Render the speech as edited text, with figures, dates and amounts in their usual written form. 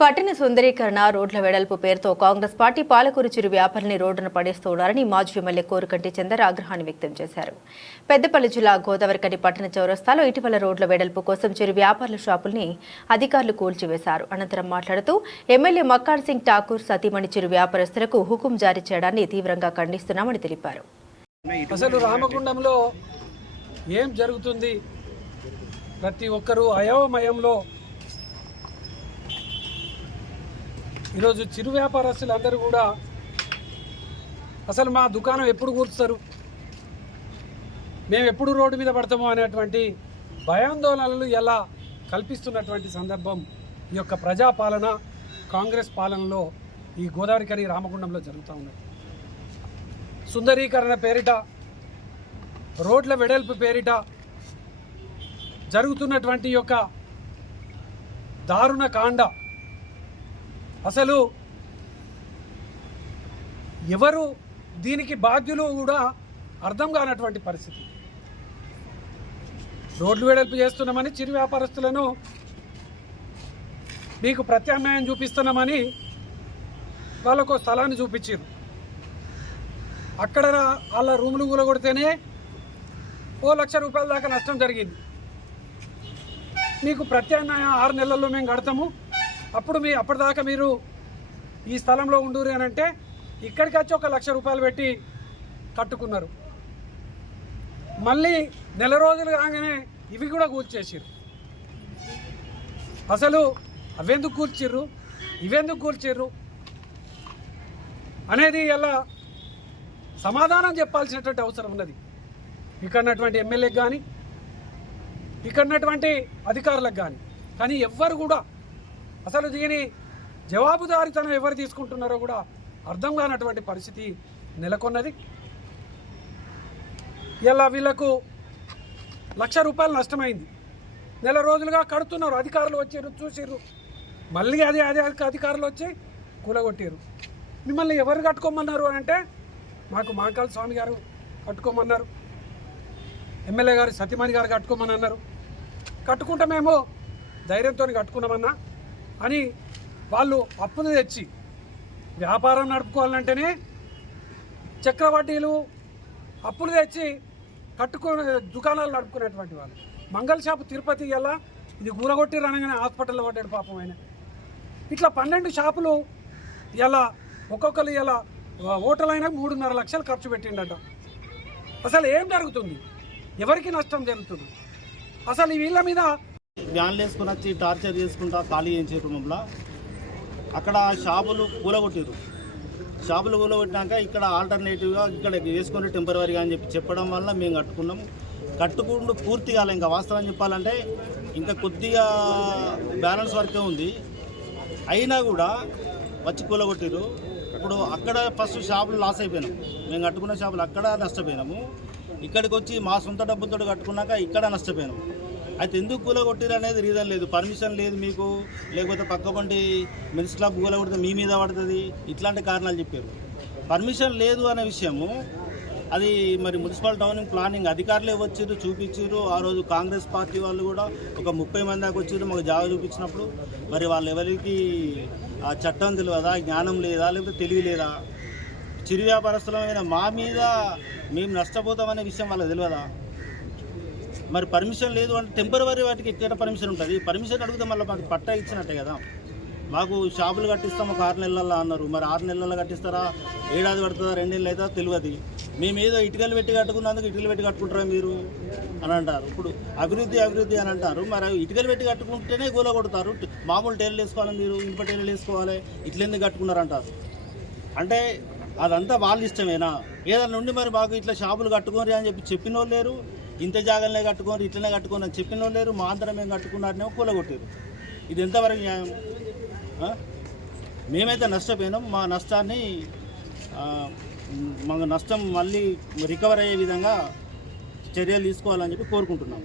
పట్టణ సుందరీకరణ రోడ్ల వెడల్పు పేరుతో కాంగ్రెస్ పార్టీ పాలకూరు చిరు వ్యాపారిని రోడ్డును పడేస్తున్నారని మాజీ ఎమ్మెల్యే కోరుకంటి చందర్ ఆగ్రహాన్ని వ్యక్తం చేశారు. పెద్దపల్లి జిల్లా గోదావరికని పట్టణ చౌరస్తాలో ఇటీవల రోడ్ల వెడల్పు కోసం చిరు వ్యాపారుల షాపుల్ని అధికారులు కూల్చివేశారు. అనంతరం మాట్లాడుతూ ఎమ్మెల్యే మక్కాన్ సింగ్ ఠాకూర్ సతీమణి చిరు వ్యాపారస్తులకు హుకుం జారీ చేయడాన్ని తీవ్రంగా ఖండిస్తున్నామని తెలిపారు. అసలు రామగుండంలో ఏం జరుగుతుంది? ప్రతి ఒక్కరూ అయోమయంలో ఈరోజు చిరు వ్యాపారస్తులు అందరూ కూడా అసలు మా దుకాణం ఎప్పుడు కూర్చుతారు, మేము ఎప్పుడు రోడ్డు మీద పడతాము అనేటువంటి భయాందోళనలు ఎలా కల్పిస్తున్నటువంటి సందర్భం ఈ యొక్క ప్రజాపాలన కాంగ్రెస్ పాలనలో ఈ గోదావరికని రామగుండంలో జరుగుతూ ఉన్నది. సుందరీకరణ పేరిట, రోడ్ల వెడల్పు పేరిట జరుగుతున్నటువంటి యొక్క దారుణ కాండ అసలు ఎవరు దీనికి బాధ్యులు కూడా అర్థం కానటువంటి పరిస్థితి. రోడ్లు వెడల్పు చేస్తున్నామని చిరు వ్యాపారస్తులను మీకు ప్రత్యామ్నాయం చూపిస్తున్నామని వాళ్ళకు స్థలాన్ని చూపించారు. అక్కడ వాళ్ళ రూములు కూలగొడితేనే ₹1,00,000 దాకా నష్టం జరిగింది. మీకు ప్రత్యామ్నాయం 6 నెలల్లో మేము కడతాము, అప్పుడు అప్పటిదాకా మీరు ఈ స్థలంలో ఉండురు అని అంటే ఇక్కడికి వచ్చి ₹1,00,000 పెట్టి కట్టుకున్నారు. మళ్ళీ నెల రోజులు కాగానే ఇవి కూడా కూల్చేసారు. అసలు అవెందుకు కూల్చిర్రు, ఇవెందుకు కూల్చిర్రు అనేది ఎలా సమాధానం చెప్పాల్సినటువంటి అవసరం ఉన్నది. ఇక్కడన్నటువంటి ఎమ్మెల్యేకి కానీ, ఇక్కడన్నటువంటి అధికారులకు కానీ ఎవ్వరు కూడా అసలు దీని జవాబుదారీతనం ఎవరు తీసుకుంటున్నారో కూడా అర్థం కానటువంటి పరిస్థితి నెలకొన్నది. ఇలా వీళ్ళకు ₹1,00,000 నష్టమైంది. నెల రోజులుగా కడుతున్నారు. అధికారులు వచ్చారు, చూసిర్రు, మళ్ళీ అదే అధికారులు వచ్చి కూలగొట్టారు. మిమ్మల్ని ఎవరు కట్టుకోమన్నారు అని అంటే మాకు మహంకాళ స్వామి గారు కట్టుకోమన్నారు, ఎమ్మెల్యే గారు సతీమణి గారు కట్టుకోమని అన్నారు. కట్టుకుంటే మేము ధైర్యంతో కట్టుకున్నామన్నా అని వాళ్ళు అప్పులు తెచ్చి వ్యాపారం నడుపుకోవాలంటేనే చక్రవడ్డీలు అప్పులు తెచ్చి కట్టుకునే దుకాణాలు నడుపుకునేటువంటి వాళ్ళు. మంగళ షాపు తిరుపతి ఎలా ఇది కూలగొట్టి అనగానే హాస్పిటల్లో పడ్డాడు పాపం ఆయన. ఇట్లా 12 షాపులు ఎలా ఒక్కొక్కరు ఎలా హోటల్ అయినా 3.5 లక్షలు ఖర్చు పెట్టిండట. అసలు ఏం జరుగుతుంది, ఎవరికి నష్టం జరుగుతుంది? అసలు వీళ్ళ మీద వ్యాన్లు వేసుకుని వచ్చి టార్చర్ చేసుకుంటా ఖాళీ చేయించే రూమ్లో అక్కడ షాపులు కూలగొట్టారు. షాపులు కూలగొట్టినాక ఇక్కడ ఆల్టర్నేటివ్గా ఇక్కడ వేసుకుని టెంపరీగా అని చెప్పడం వల్ల మేము కట్టుకుంటూ పూర్తి కాలే. ఇంకా వాస్తవం చెప్పాలంటే ఇంకా కొద్దిగా బ్యాలెన్స్ వర్కే ఉంది, అయినా కూడా వచ్చి కూలగొట్టారు. ఇప్పుడు అక్కడ ఫస్ట్ షాపులు లాస్ అయిపోయినాం, మేము కట్టుకున్న షాపులు అక్కడ నష్టపోయినాము. ఇక్కడికి వచ్చి మా సొంత డబ్బులతో కట్టుకున్నాక ఇక్కడ నష్టపోయినాం. అయితే ఎందుకు కూలగొట్టిరు అనేది రీజన్ లేదు, పర్మిషన్ లేదు మీకు, లేకపోతే పక్కపంటి మెన్స్ క్లబ్ కూలగొడితే మీ మీద పడుతుంది, ఇట్లాంటి కారణాలు చెప్పారు. పర్మిషన్ లేదు అనే విషయము అది మరి మున్సిపల్ టౌనింగ్ ప్లానింగ్ అధికారులే వచ్చిర్రు, చూపించారు. ఆ రోజు కాంగ్రెస్ పార్టీ వాళ్ళు కూడా ఒక 30 మంది దాకా వచ్చారు మాకు జాగా చూపించినప్పుడు. మరి వాళ్ళు ఎవరికి ఆ చట్టం తెలియదా, జ్ఞానం లేదా, లేకపోతే తెలివి లేదా? చిరు వ్యాపారస్తులమైన మా మీద మేము నష్టపోతామనే విషయం వాళ్ళకి తెలియదా? మరి పర్మిషన్ లేదు అంటే టెంపరీ వాటికి ఎక్కడ పర్మిషన్ ఉంటుంది? పర్మిషన్ అడిగితే మళ్ళీ మాకు పట్టా ఇచ్చినట్టే కదా. మాకు షాపులు కట్టిస్తాం ఒక 6 నెలల్లో అన్నారు. మరి 6 నెలల్లో కట్టిస్తారా, ఏడాది పడుతుందా, 2 నెలలు అవుతుందా తెలియదు. మేము ఏదో ఇటుకలు పెట్టి కట్టుకున్నందుకు ఇటుకలు పెట్టి కట్టుకుంటారా మీరు అని అంటారు. ఇప్పుడు అభివృద్ధి అని అంటారు. మరి ఇటుకలు పెట్టి కట్టుకుంటేనే గోల కొడతారు. మామూలు టైర్లు వేసుకోవాలి, మీరు ఇనుప టైర్లు వేసుకోవాలి, ఇట్లా ఎందుకు కట్టుకున్నారంటారు. అంటే అదంతా వాళ్ళ ఇష్టమేనా? ఏదైనా నుండి మరి మాకు ఇట్లా షాపులు కట్టుకోరు అని చెప్పిన వాళ్ళు లేరు, ఇంత జాగాలనే కట్టుకోరు, ఇట్లనే కట్టుకోని అని చెప్పిన వాళ్ళు లేరు. మా అందరం మేము కట్టుకున్నారనేమో కూలగొట్టారు. ఇది ఎంతవరకు న్యాయం? మేమైతే నష్టపోయినాం. మా నష్టాన్ని నష్టం మళ్ళీ రికవర్ అయ్యే విధంగా చర్యలు తీసుకోవాలని చెప్పి కోరుకుంటున్నాం.